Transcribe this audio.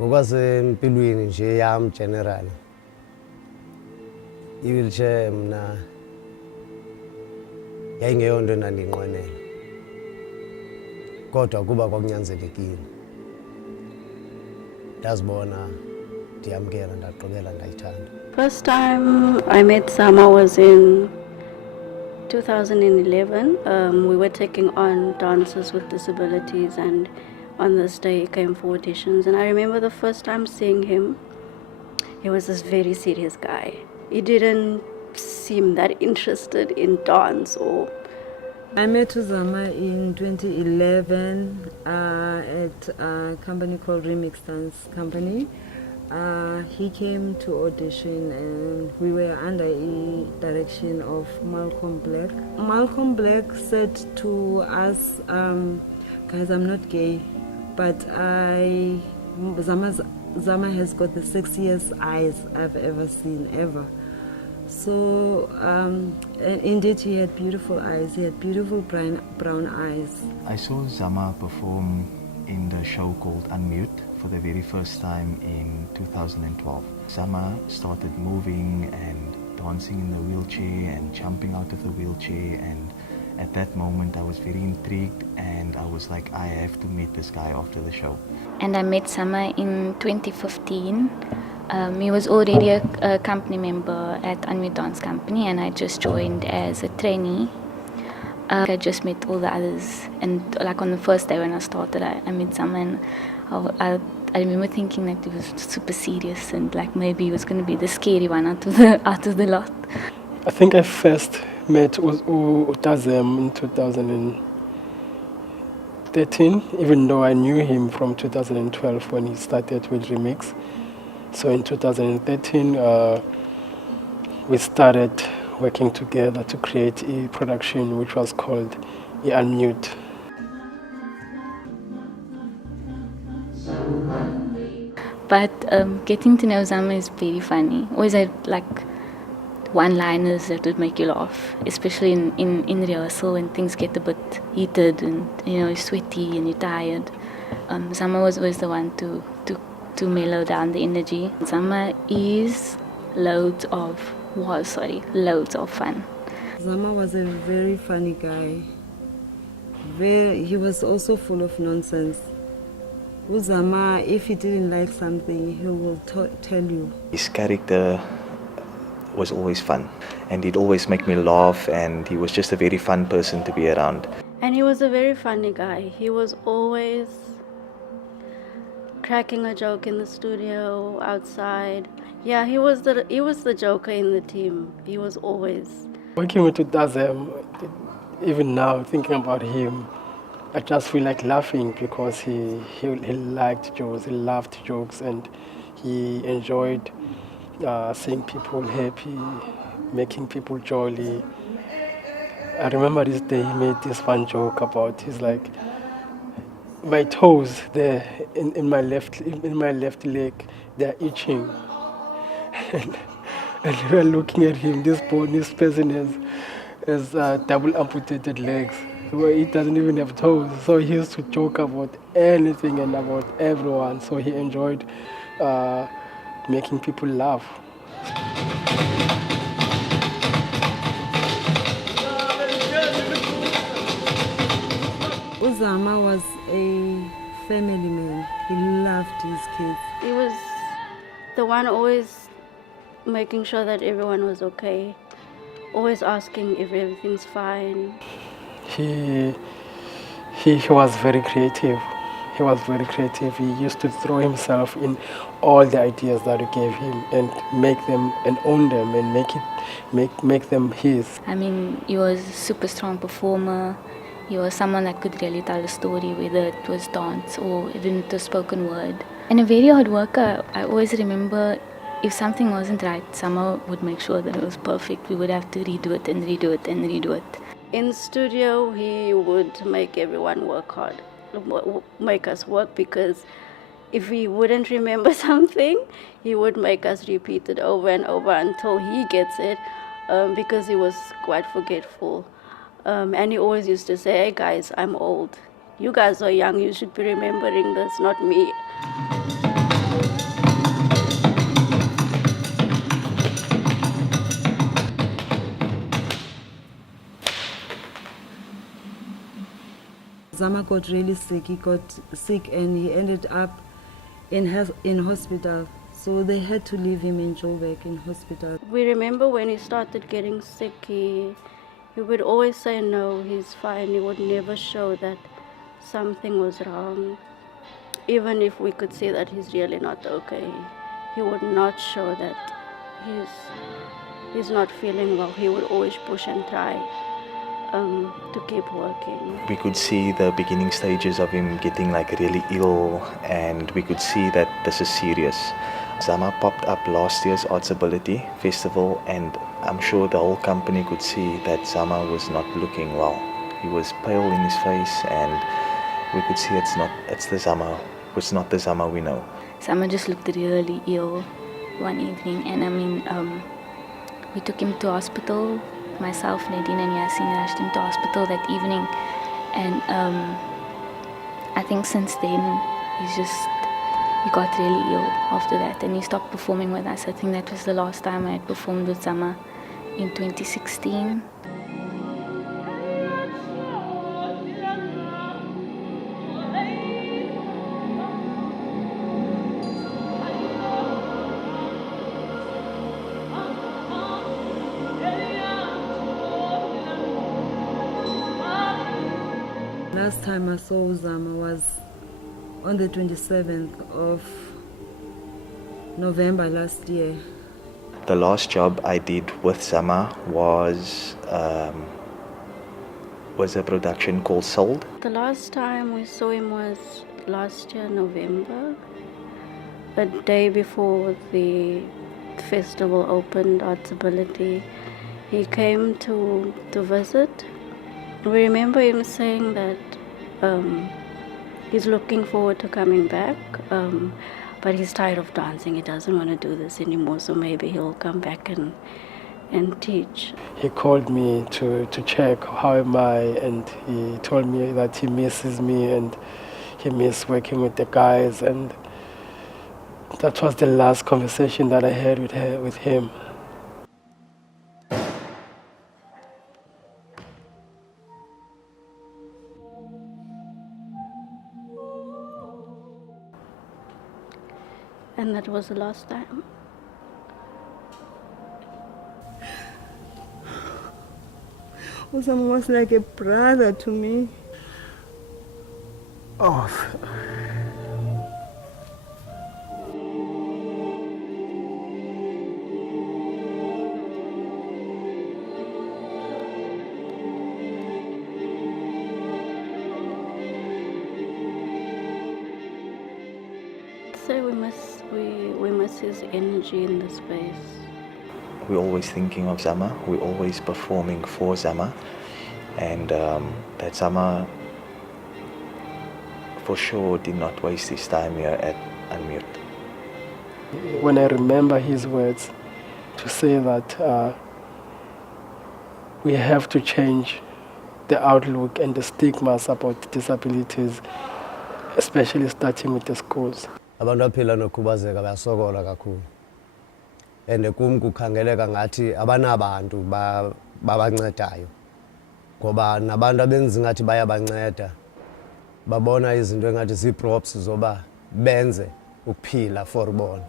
Ngokwasempilweni nje yam general i-wheelchair mna yayingeyonto endandiyinqwenela kodwa kuba kwakunyanzelekile ndazibona ndiyamkela ndaqobela ndayithanda. First time I met Sama was in 2011. We were taking on dancers with disabilities, and on this day he came for auditions. And I remember the first time seeing him, he was this very serious guy. He didn't seem that interested in dance or... I met Zama in 2011 at a company called Remix Dance Company. He came to audition and we were under a direction of Malcolm Black. Malcolm Black said to us, guys, I'm not gay, but Zama has got the sexiest eyes I've ever seen, ever. So, indeed he had beautiful eyes, he had beautiful brown eyes. I saw Zama perform in the show called Unmute for the very first time in 2012. Zama started moving and dancing in the wheelchair and jumping out of the wheelchair, and at that moment I was very intrigued and I was like, I have to meet this guy after the show. And I met Zama in 2015. He was already a company member at Unmute Dance Company and I just joined as a trainee. I just met all the others, and like on the first day when I started, I met Zama and I remember thinking that he was super serious and like maybe he was going to be the scary one out of the lot. I think I first met Utazem in 2013, even though I knew him from 2012 when he started with Remix. So in 2013, we started working together to create a production which was called Unmute. But getting to know Zama is very funny. Always had like one-liners that would make you laugh, especially in rehearsal when things get a bit heated and you're sweaty and you're tired. Zama was always the one to mellow down the energy. Zama is loads of fun. Zama was a very funny guy. He was also full of nonsense. Zama, if he didn't like something, he will tell you. His character was always fun and he'd always make me laugh, and he was just a very fun person to be around. And he was a very funny guy. He was always cracking a joke in the studio, outside. Yeah, he was the joker in the team. He was always... Working with Utazem, even now thinking about him, I just feel like laughing because he liked jokes, he loved jokes, and he enjoyed seeing people happy, making people jolly. I remember this day he made this fun joke about, he's like, my toes there in my left leg, they're itching. And we were looking at him, this person has double amputated legs, where he doesn't even have toes. So he used to joke about anything and about everyone. So he enjoyed making people laugh. Zama was a family man. He loved his kids. He was the one always making sure that everyone was okay, always asking if everything's fine. He was very creative. He was very creative. He used to throw himself in all the ideas that we gave him and make them and own them and make them his. I mean, he was a super strong performer. He was someone that could really tell a story, whether it was dance or even the spoken word. And a very hard worker. I always remember if something wasn't right, Sama would make sure that it was perfect. We would have to redo it and redo it and redo it. In studio, he would make everyone work hard, make us work, because if he wouldn't remember something, he would make us repeat it over and over until he gets it, because he was quite forgetful. And he always used to say, hey guys, I'm old. You guys are young, you should be remembering this, not me. Zama got really sick. He got sick and he ended up in hospital. So they had to leave him in Joburg in hospital. We remember when he started getting sick, he would always say no, he's fine. He would never show that something was wrong. Even if we could see that he's really not okay, he would not show that he's not feeling well. He would always push and try to keep working. We could see the beginning stages of him getting like really ill, and we could see that this is serious. Zama popped up last year's Artsability Festival, and I'm sure the whole company could see that Zama was not looking well. He was pale in his face, and we could see it's not the Zama we know. Zama just looked really ill one evening, and we took him to hospital. Myself, Nadine and Yasin rushed him to hospital that evening, and I think since then he got really ill after that, and he stopped performing with us. I think that was the last time I had performed with Zama in 2016. Last time I saw Zama was on the 27th of November last year. The last job I did with Zama was a production called Sold. The last time we saw him was last year, November, a day before the festival opened, Artsability. He came to visit. We remember him saying that he's looking forward to coming back, but he's tired of dancing. He doesn't want to do this anymore, so maybe he'll come back and teach. He called me to check how am I, and he told me that he misses me and he misses working with the guys, and that was the last conversation that I had with him. And that was the last time. Zama was like a brother to me. Oh. So we miss his energy in the space. We're always thinking of Zama, we're always performing for Zama, and that Zama for sure did not waste his time here at Unmute. When I remember his words to say that we have to change the outlook and the stigmas about disabilities, especially starting with the schools. Abantu aphila nokhubazeka bayasokola kakhulu, and kum kukhangeleka ngathi abanabantu babancedayo, ngoba nabantu abenza ngathi bayabanceda babona izinto engathi zii-props zoba benze ukuphila for bona.